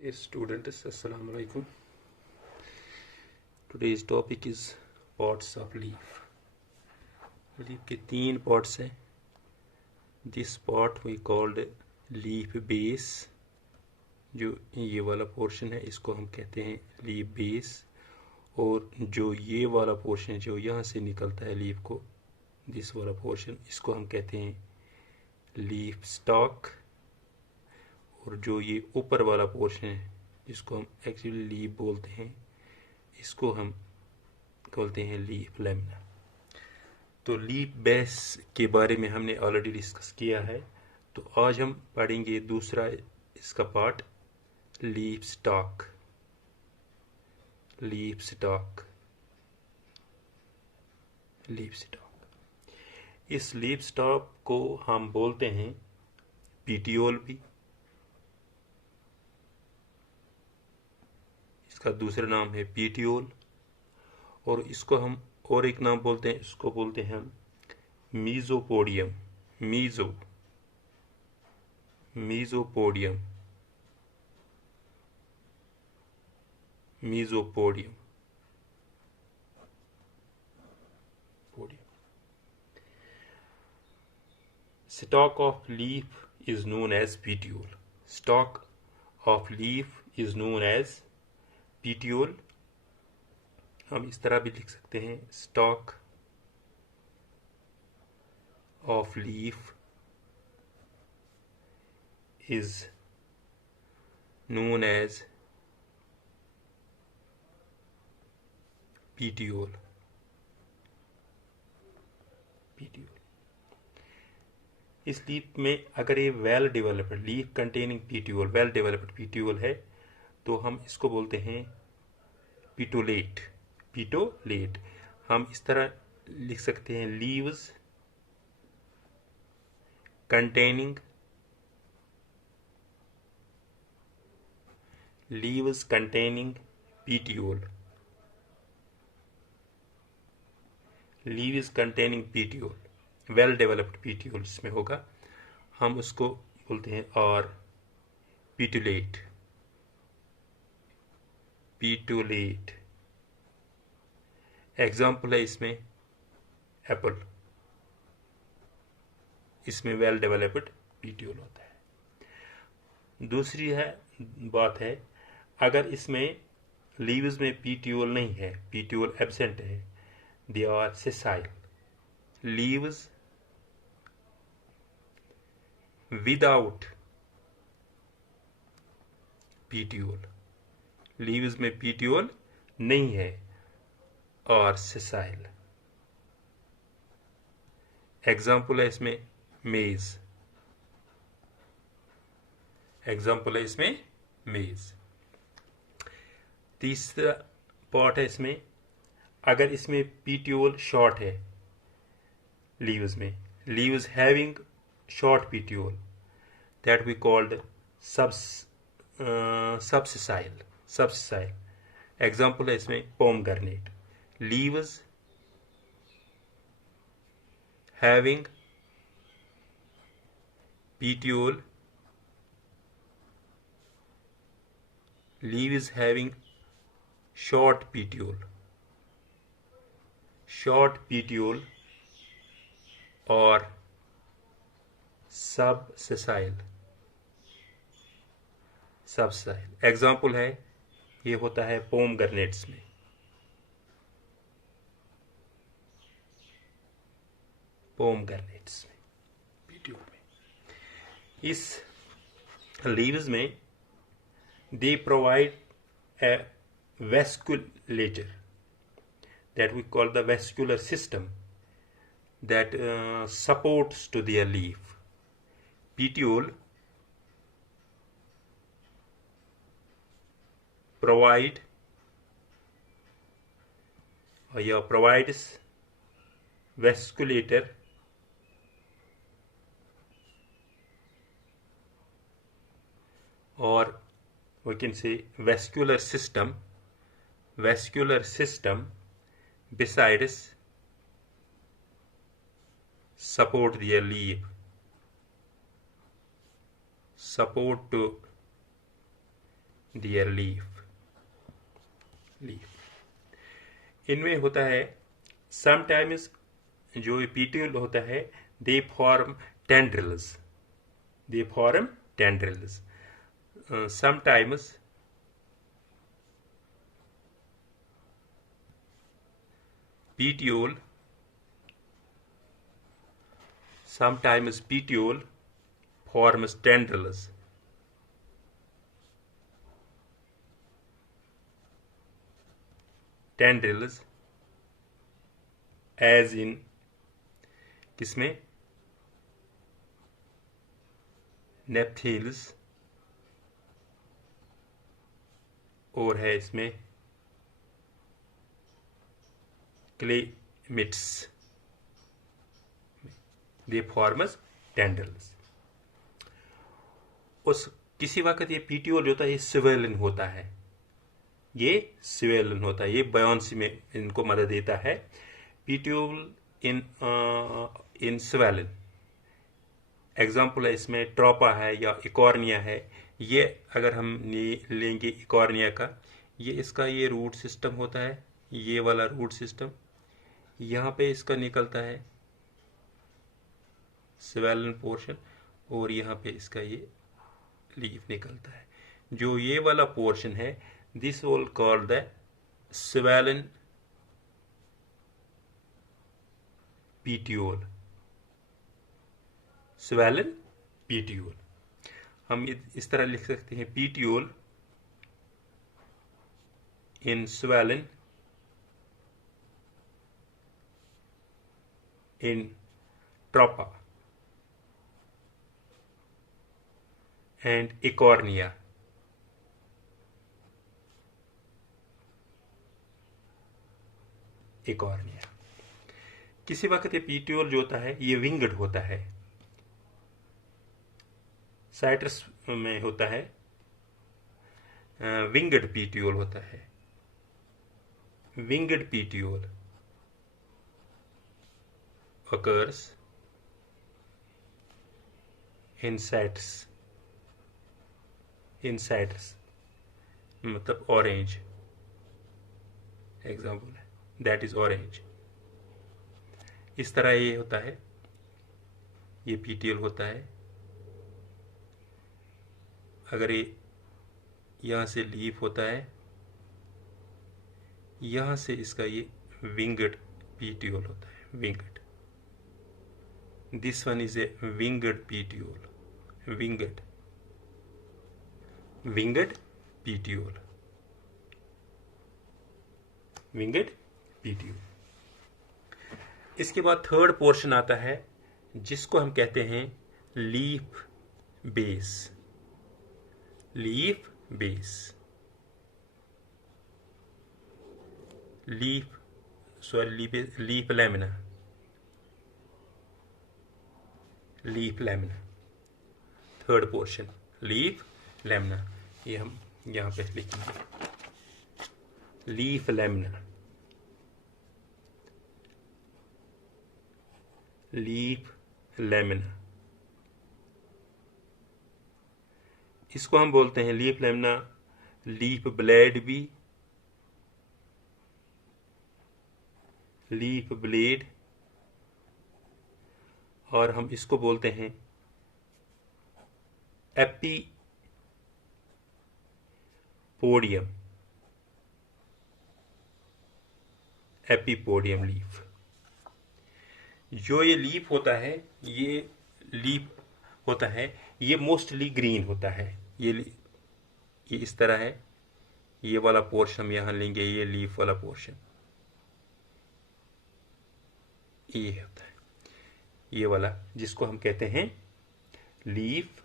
Dear students, Assalamu alaikum. Today's topic is parts of leaf. Leaf के तीन parts हैं. This part we called leaf base. जो ये वाला पोर्शन है इसको हम कहते हैं leaf base. और जो ये वाला पोर्शन जो यहाँ से निकलता है लीफ को, दिस वाला पोर्शन, इसको हम कहते हैं लीफ स्टॉक. और जो ये ऊपर वाला पोर्शन है जिसको हम एक्चुअली लीफ बोलते हैं, इसको हम बोलते हैं लीफ लैमिना. तो लीफ बेस के बारे में हमने ऑलरेडी डिस्कस किया है. तो आज हम पढ़ेंगे दूसरा इसका part, leaf stock. Leaf stock. Leaf stock. इस लीफ स्टॉक को हम बोलते हैं पीटियोल भी. इसका दूसरा नाम है पीटियोल. और इसको हम और एक नाम बोलते हैं, इसको बोलते हैं हम मीजोपोडियम. मीजोपोडियम. मीजोपोडियम. Stalk of leaf is known as petiole. Stalk of leaf is known as petiole. हम इस तरह भी लिख सकते हैं, stalk of leaf is known as petiole. petiole. इस लीफ में अगर ये well developed leaf containing petiole, well developed petiole है, तो हम इसको बोलते हैं पिटोलेट. पिटोलेट. हम इस तरह लिख सकते हैं, leaves containing petiole. Leaves containing petiole, well developed petiole इसमें होगा, हम उसको बोलते हैं और पिटुलेट. पिटुलेट. एग्जाम्पल है इसमें एप्पल, इसमें वेल डेवलप्ड पीटियोल होता है. दूसरी बात है, अगर इसमें लीव्स में पीटियोल नहीं है, पीटियोल एब्सेंट है, they are sessile. Leaves without petiole, leaves में पीटियोल नहीं है, और सेसाइल. एग्जाम्पल है इसमें मेज. एग्जाम्पल है इसमें मेज. तीसरा पार्ट है इसमें, अगर इसमें पीटियोल शॉर्ट है लीव्स में, leaves having short petiole, that we called subsessile. Example है इसमें pomegranate. Leaves having petiole, leaves having short petiole or subsessile. Example है, ये होता है पोमग्रेनेट्स में. पीटियोल में. इस लीव्स में they provide a vasculature, that we call the vascular system, that supports to their leaf. Petiole provides vasculator or we can say vascular system besides support their leaf, support to their leaf. इनमें होता है sometimes जो petiole होता है they form tendrils, sometimes petiole forms tendrils. As in किसमें, नेप्थील्स, और है इसमें क्लेमिट्स, दे फॉर्मस टेंड्रिल्स। उस किसी वक्त ये पीटियोल जो होता है ये स्वेलन होता है, ये बयान्सी में इनको मदद देता है। पीटियोल इन स्वेलन, एग्जाम्पल है इसमें ट्रोपा है या इकॉर्निया है। ये अगर हम लेंगे इकॉर्निया का, ये इसका ये रूट सिस्टम होता है, ये वाला रूट सिस्टम, यहाँ पे इसका निकलता है स्वेलन पोर्शन, और यहाँ पे इसका ये लीफ निकलता है। जो ये वाला पोर्शन है this will called the swollen petiole, हम इस तरह लिख सकते हैं petiole in swollen in Trapa and Eichhornia. किसी वक्त ये पीटियोल जो होता है ये विंगड होता है, साइट्रस में होता है विंगड पीटियोल होता है, विंगड पीटियोल occurs in citrus, मतलब ऑरेंज एग्जाम्पल है, दैट इज ऑरेंज। इस तरह ये होता है, ये पीटियोल होता है। अगर ये यहाँ से लीफ होता है, यहाँ से इसका ये विंगड पीटियोल होता है, विंगड। This one is a winged petiole, winged petiole। इसके बाद थर्ड पोर्शन आता है जिसको हम कहते हैं leaf base, leaf lamina, third portion leaf lamina. ये हम यहाँ पे लिखेंगे लीफ लैमिना, इसको हम बोलते हैं लीफ लैमिना, लीफ ब्लेड भी, लीफ ब्लेड, और हम इसको बोलते हैं एपीपोडियम लीफ। जो ये लीफ होता है, ये मोस्टली ग्रीन होता है। ये इस तरह है, ये वाला पोर्शन हम यहां लेंगे, ये लीफ वाला पोर्शन ये होता है, ये वाला जिसको हम कहते हैं लीफ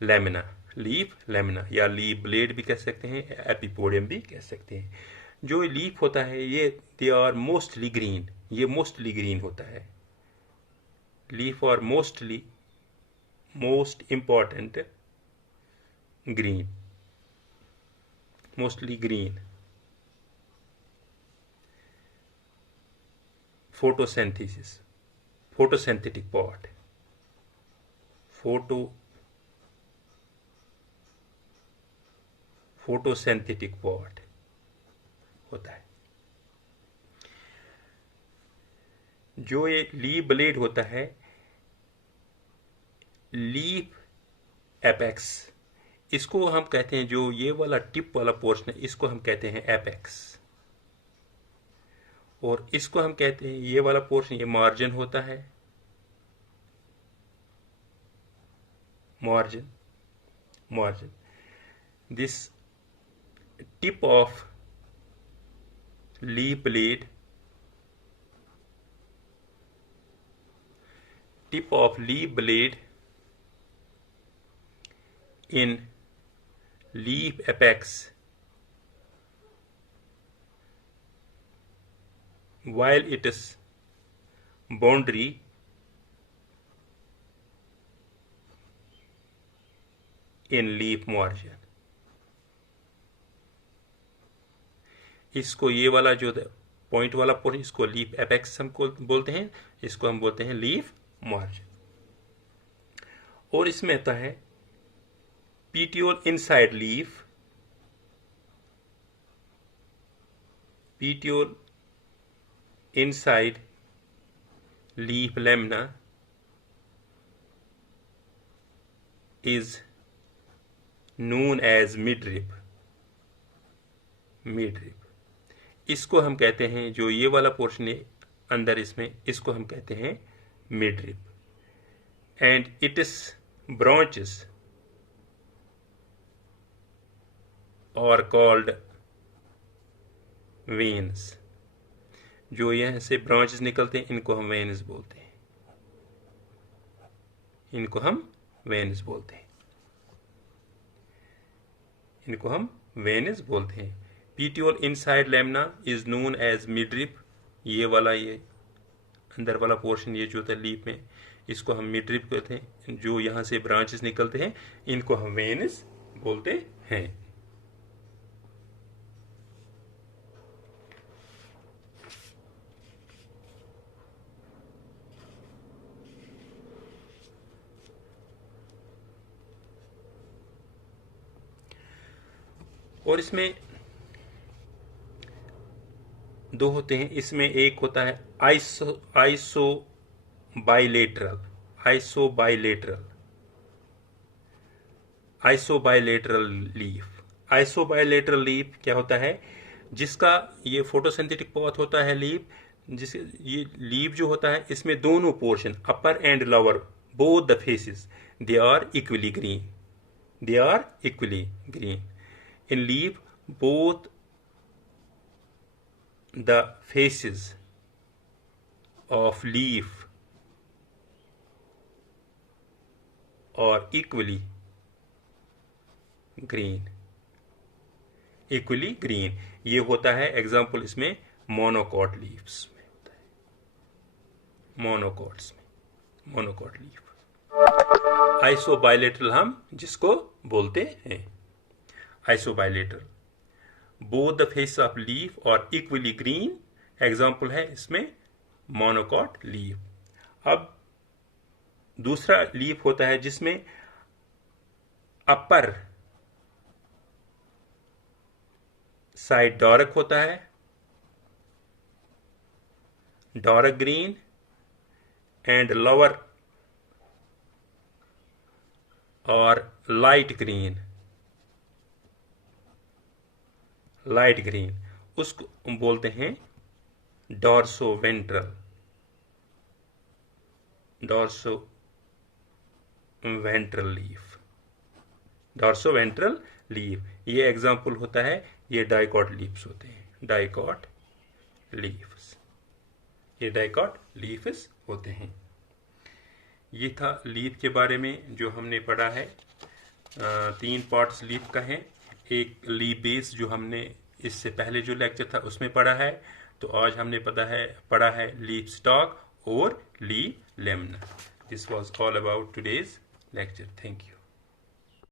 लैमिना या लीफ ब्लेड भी कह सकते हैं, एपीपोडियम भी कह सकते हैं। जो लीफ होता है ये दे आर मोस्टली ग्रीन, ये मोस्टली ग्रीन होता है। Leaf are most important green, mostly green. photosynthetic part, photosynthetic part होता है। जो ये लीफ ब्लेड होता है, लीफ एपेक्स, इसको हम कहते हैं, जो ये वाला टिप वाला पोर्शन है इसको हम कहते हैं एपेक्स, और इसको हम कहते हैं, ये वाला पोर्शन ये मार्जिन होता है, margin. This tip of leaf blade, in leaf apex, while it is boundary in leaf margin। इसको ये वाला जो पॉइंट वाला पोर्शन, इसको लीफ एपेक्स हम बोलते हैं, इसको हम बोलते हैं लीफ मार्जिन। और इसमें आता है petiole inside leaf, petiole inside leaf lamina is known as midrib। इसको हम कहते हैं, जो ये वाला पोर्शन है अंदर इसमें, इसको हम कहते हैं midrib, and its branches are called veins। जो यहाँ से ब्रांचेस निकलते हैं इनको हम वेन्स बोलते हैं, petiole inside lamina is known as midrib। ये वाला, ये अंदर वाला पोर्शन, ये जो था लीफ में, इसको हम मिडरिब कहते हैं। जो यहाँ से ब्रांचेस निकलते हैं इनको हम वेन्स बोलते हैं। और इसमें दो होते हैं, इसमें एक होता है आइसोबाइलेटरल लीफ। आइसोबाइलेटरल लीफ क्या होता है, जिसका ये फोटोसिंथेटिक पाथ होता है लीफ, जिस ये लीफ जो होता है इसमें दोनों portion, upper and lower, both the faces, they are equally green. In leaf both the faces of leaf are equally green। ये होता है एग्जाम्पल इसमें मोनोकॉट लीव्स में होता है, मोनोकॉट लीफ। आइसोबाइलेटरल हम जिसको बोलते हैं, isobilateral, both the face of leaf और इक्वली ग्रीन, एग्जाम्पल है इसमें मोनोकॉट लीफ। अब दूसरा लीफ होता है जिसमें अपर साइड डार्क होता है, डार्क ग्रीन, एंड लोअर और लाइट ग्रीन, उसको बोलते हैं डॉर्सोवेंट्रल लीफ। ये एग्जाम्पल होता है, ये डाइकॉट लीव्स होते हैं, डाइकॉट लीव्स होते हैं। ये था लीफ के बारे में जो हमने पढ़ा है। 3 पार्ट्स लीफ का है। एक लीफ बेस जो हमने इससे पहले जो लेक्चर था उसमें पढ़ा है, तो आज हमने पढ़ा है लीफ स्टॉक और leaf lamina. This was all about today's lecture. Thank you.